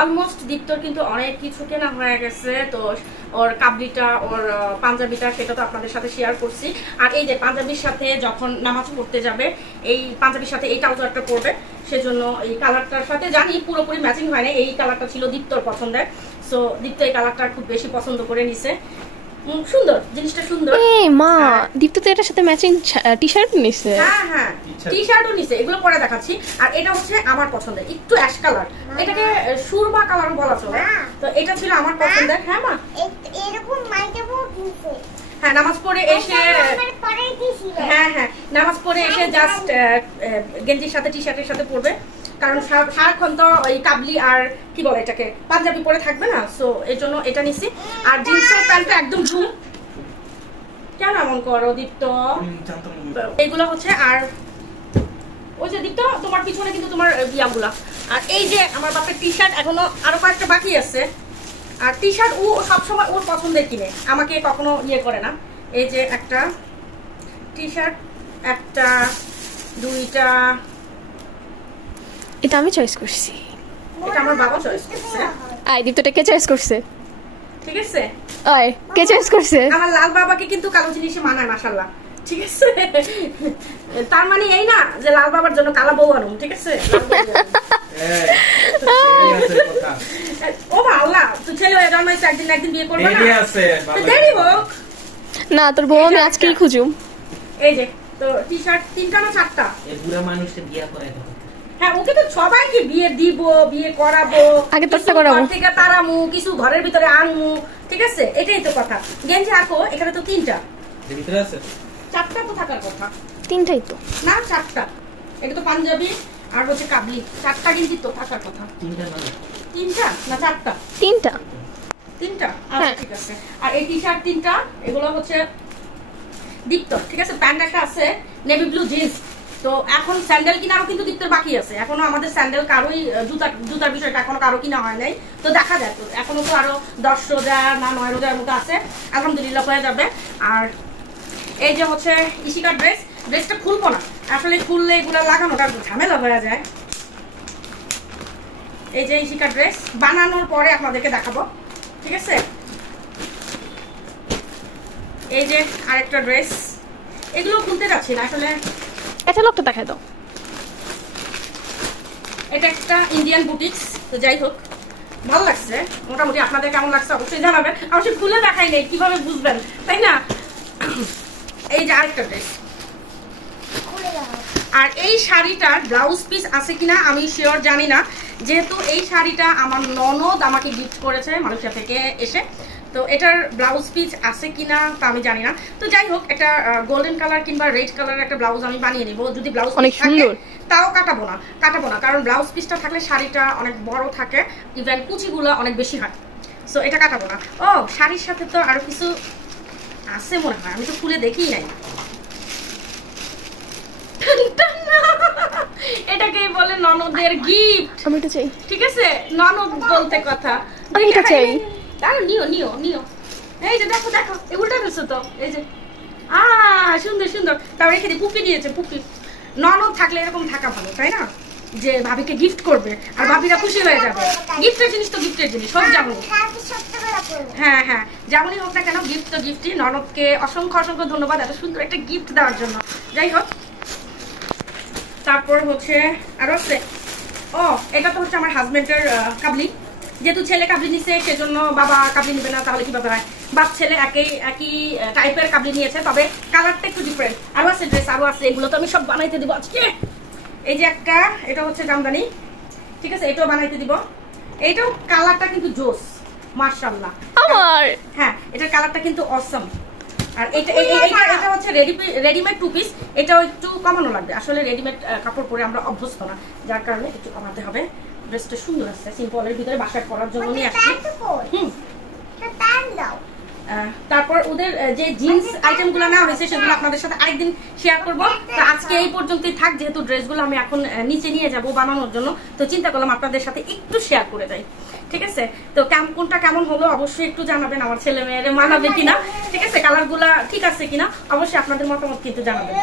Almost দীপ্তর কিন্তু অনেক কিছু কেনা হয়ে গেছে। তো ওর কাবলিটা, ওর পাঞ্জাবিটা, সেটা তো আপনাদের সাথে শেয়ার করছি। আর এই যে পাঞ্জাবির সাথে যখন নামাজ পড়তে যাবে, এই পাঞ্জাবির সাথে এই ট্রাউজারটা পরবে, সেজন্য এই কালারটার সাথে জানি পুরোপুরি ম্যাচিং হয় না, এই কালারটা ছিল দীপ্তর পছন্দের। সো দীপ্ত এই কালারটা খুব বেশি পছন্দ করে নিছে। সুন্দর, জিনিসটা সুন্দর। এই মা, দীপ্ত তো এটার সাথে ম্যাচিং টি-শার্ট নিছে। হ্যাঁ হ্যাঁ, টি-শার্টও নিছে, এগুলো পরে দেখাচ্ছি। আর এটা হচ্ছে আমার পছন্দের, একটু অ্যাশ কালার, এটাকে সুরমা কালারও বলা চলে। তো এটা ছিল আমার পছন্দের। হ্যাঁ মা, এরকম মাইকাবো দিছে। হ্যাঁ, নামাজ পড়ে এসে, হ্যাঁ হ্যাঁ, নামাজ পড়ে এসে জাস্ট গেঞ্জির সাথে টি-শার্টের সাথে পরবে, কারণ সারাক্ষণ তো ওই কাবলি আর কি বলে এটাকে পাঞ্জাবি পরে থাকবে না। সো এই জন্য এটা নিছি। আর জিন্সের প্যান্টটা একদম ঝুম। কেন এমন করো দীপ্ত? এইগুলো হচ্ছে। আর ওই যে দীপ্ত, তোমার পিছনে কিন্তু তোমার বিয়াগুলা। আর এই যে আমার বাপের টি-শার্ট এখনো আরো কয়েকটা বাকি আছে। আর টি-শার্ট ও সবসময় ওর পছন্দের কিনে, আমাকে কখনো ইয়ে করে না। এই যে একটা টি-শার্ট, একটা, দুইটা, এটা আমি চয়েস করছি। এটা আমার বাবা চয়েস করছে। আই দীপ্তটা কে চয়েস করছে? ঠিক আছে, আই কে চয়েস করছে? আমার লাল বাবাকে কিন্তু কালো জিনিসে মানায় মাশাআল্লাহ। ঠিক আছে, তার মানে এই না যে লাল বাবার জন্য কালা বউ আনুম। ঠিক আছে, ও আল্লাহ, তুই ছেলে হয়ে জন্মাইছে, একদিন একদিন বিয়ে করবে না? দেরি হোক না, তোর বউ আমি আজকেই খুঁজুম। এই যে তো টি-শার্ট 3টা না 4টা। এই বুড়া মানুষে বিয়ে করে। হ্যাঁ, ওকে তো সবাইকে বিয়ে দিব, বিয়ে করাবো, আগে তোরটা করাবো, থেকে তারামু, কিছু ঘরের ভিতরে আনমু। ঠিক আছে, এটাই তো কথা। গেঞ্জি আঁকো, এখানে তো 3টা, ভিতরে আছে 4টা তো থাকার কথা। 3টাই তো না, 4টা। এটা তো পাঞ্জাবি আর হচ্ছে কাবলি, 4টা গেঞ্জি তো থাকার কথা। 3টা না 3টা না 4টা? 3টা। 3টা, আচ্ছা ঠিক আছে। আর এই টি-শার্ট 3টা, এগুলো হচ্ছে দীপ্ত। ঠিক আছে, প্যান্ট একটা আছে নেভি ব্লু জিন্স। তো এখন স্যান্ডেল কিনারও কিন্তু দীপ্তর বাকি আছে। এখনো আমাদের স্যান্ডেল কারোই, জুতার বিষয়টা এখনো কারো কিনা হয় নাই। তো দেখা যায়, তো এখনো তো আরো 10 রোজা না 9 রোজার মতো আছে, আলহামদুলিল্লাহ হয়ে যাবে। আর এই যে হচ্ছে ইশিকার ড্রেসটা খুলবো না আসলে, খুললে এগুলো লাগানোটা ঝামেলা হয়ে যায়। এই যে ইশিকার ড্রেস বানানোর পরে আপনাদেরকে দেখাবো। ঠিক আছে, এই যে আরেকটা ড্রেস, এগুলো খুলতে যাচ্ছি না আসলে। এটা লোকটা দেখাই দাও। এটা একটা ইন্ডিয়ান বুটিক্স। তো যাই হোক, ভালো লাগছে মোটামুটি। আপনাদের কেমন লাগছে অবশ্যই জানাবেন। অবশ্যই খুলে দেখাই নেই, কিভাবে বুঝবেন, তাই না? এই যে আরেকটা ড্রেস। আর এই শাড়িটার ব্লাউজ পিস আছে কিনা আমি শিওর জানি না, যেহেতু এই শাড়িটা আমার ননদ আমাকে গিফট করেছে মালয়েশিয়া থেকে এসে। তো এটার ব্লাউজ পিস আছে কিনা তা আমি জানি না। তো যাই হোক, একটা গোল্ডেন কালার কিংবা রেড কালারের একটা ব্লাউজ আমি বানিয়ে নিব। যদি ব্লাউজ পিস থাকে তাও কাটাবো না, কারণ ব্লাউজ পিসটা থাকলে শাড়িটা অনেক বড় থাকে, ইভেন কুচিগুলো অনেক বেশি হয়। সো এটা কাটাবো না। ও, শাড়ির সাথে তো আরো কিছু আছে মনে হয়, আমি তো খুলে দেখিই নাই। এটাকেই বলে ননদের গিফট। আমি এটা চাই। ঠিক আছে, ননদ বলতে কথা। আমি এটা চাই। দাঁড়াও, নিও। এই যে দেখো, এই উল্টা ফেলছো তো। এই যে সুন্দর সুন্দর। তাও রেখে দিই, পুপি দিয়েছে, পুপি। ননদ থাকলে এরকম থাকা ভালো, তাই না? যে ভাবিকে গিফট করবে আর ভাবিরা খুশি হয়ে যাবে। গিফটের জিনিস তো গিফটের জিনিস হোক, যেমন হ্যাঁ হ্যাঁ যেমনই হোক না কেন, গিফট তো গিফটই। ননদকে অসংখ্য অসংখ্য ধন্যবাদ এত সুন্দর একটা গিফট দেওয়ার জন্য। যাই হোক, তারপর হচ্ছে আরো আছে। ও, এটা তো হচ্ছে আমার হাজবেন্ডের কাবলি। যেহেতু ছেলে কাবলি নিছে, সেজন্য বাবা কাবলি নিবে না, তাহলে কিভাবে হয়? বাপ ছেলে একই টাইপের কাবলি নিয়েছে, তবে কালারটা একটু ডিফারেন্ট। আরো আছে ড্রেস, আরো আছে, এগুলো তো আমি সব বানাইতে দিব আজকে। এই যে একটা, এটা হচ্ছে জামদানি। ঠিক আছে, এটাও বানাইতে দিব। এইটাও কালারটা কিন্তু জোস, মাশাআল্লাহ। আমার হ্যাঁ, এটার কালারটা কিন্তু অসম। আর এটা হচ্ছে রেডিমেড 2 পিস। এটাও একটু কমানো লাগবে, আসলে রেডিমেড কাপড় পরে আমরা অভ্যস্ত না, যার কারণে একটু কমাতে হবে। ড্রেসটা সুন্দর আছে, সিম্পলের ভিতরে বাসায় পরার জন্য নিয়ে আসছি। তারপর ওদের যে জিন্স আইটেমগুলো নেওয়া হয়েছে সেগুলো আপনাদের সাথে আরেকদিন শেয়ার করবো। তো আজকে এই পর্যন্তই থাক, যেহেতু ড্রেসগুলো আমি এখন নিচে নিয়ে যাব বানানোর জন্য, তো চিন্তা করলাম আপনাদের সাথে একটু শেয়ার করে যাই। ঠিক আছে, তো কোনটা কেমন হলো অবশ্যই একটু জানাবেন, আমার ছেলে মেয়েরে মানাবে কিনা। ঠিক আছে, কালারগুলা ঠিক আছে কিনা অবশ্যই আপনাদের মতামত কিন্তু জানাবেন।